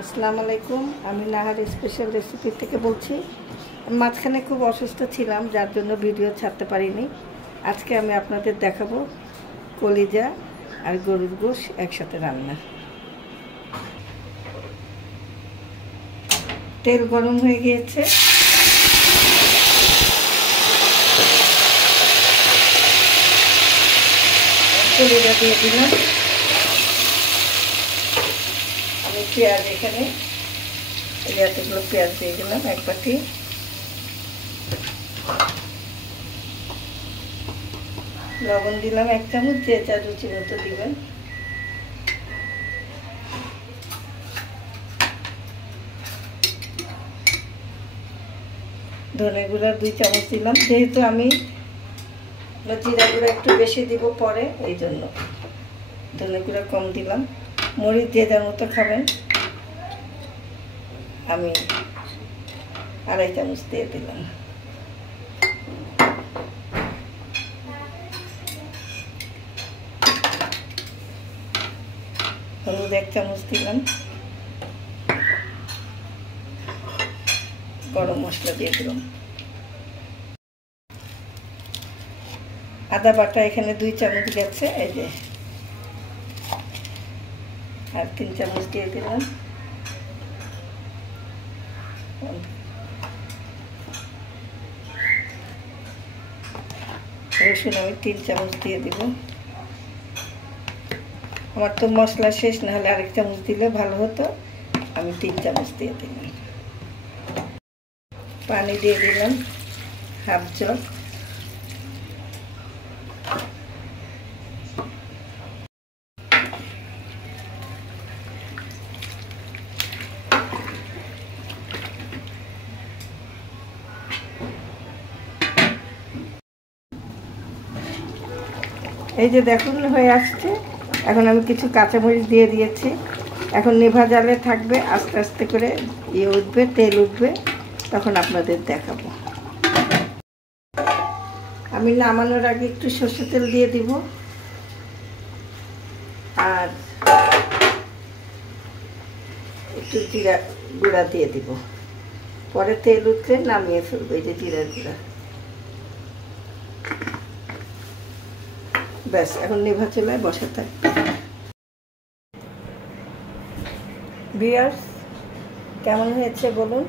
আসসালামু আলাইকুম। আমি নাহার স্পেশাল রেসিপি থেকে বলছি। মাঝখানে খুব অসুস্থ ছিলাম, যার জন্য ভিডিও ছাড়তে পারিনি। আজকে আমি আপনাদের দেখাবো কলিজা আর গরুর গোশ একসাথে রান্না। তেল গরম হয়ে গিয়েছে, কলিজা দিয়ে দিলাম। আমি পেঁয়াজ এখানে এতগুলো পেঁয়াজ দিয়ে দিলাম, এক বাটি। লবণ দিলাম 1 চামচ, যে যা রুচি মতো দিবেন। ধনে গুঁড়া 2 চামচ দিলাম, যেহেতু আমি জিরা গুঁড়া একটু বেশি দিব পরে, এই জন্য ধনে গুঁড়া কম দিলাম। মরিচ যে যার মতো খাবেন, আমি 2.5 চামচ দিয়ে দিলাম। হলুদ 1 চামচ দিলাম। গরম মশলা দিয়ে দিলাম। আদা বাটা এখানে 2 চামচ গেছে, এই যে, আর 3 চামচ দিয়ে দিলাম। রসুন আমি 3 চামচ দিয়ে দিব। আমার তো মশলা শেষ, না হলে আরেক চামচ দিলে ভালো হতো। আমি 3 চামচ দিয়ে দিলাম। পানি দিয়ে দিলাম হাফ জগ। এই যে দেখুন হয়ে আসছে। এখন আমি কিছু কাঁচামরিচ দিয়ে দিয়েছি। এখন নেভা জালে থাকবে, আস্তে আস্তে করে উঠবে, তেল উঠবে, তখন আপনাদের দেখাবো। আমি নামানোর আগে একটু সরষে তেল দিয়ে দিব, আর একটু জিরা গুঁড়া দিয়ে দিব। পরে তেল উঠলে নামিয়ে ফেলবো। এই যে জিরার গুঁড়া, ব্যাস। এখন নেভা চুলায় বসে থাকবে। ভিউয়ার্স, কেমন হয়েছে বলুন।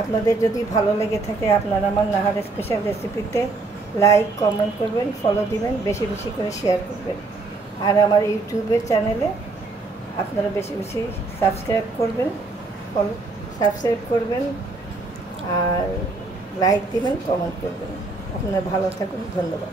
আপনাদের যদি ভালো লেগে থাকে, আপনারা আমার নাহার স্পেশাল রেসিপিতে লাইক কমেন্ট করবেন, ফলো দিবেন, বেশি বেশি করে শেয়ার করবেন। আর আমার ইউটিউবের চ্যানেলে আপনারা বেশি বেশি সাবস্ক্রাইব করবেন, সাবস্ক্রাইব করবেন, আর লাইক দিবেন, কমেন্ট করবেন। আপনারা ভালো থাকুন, ধন্যবাদ।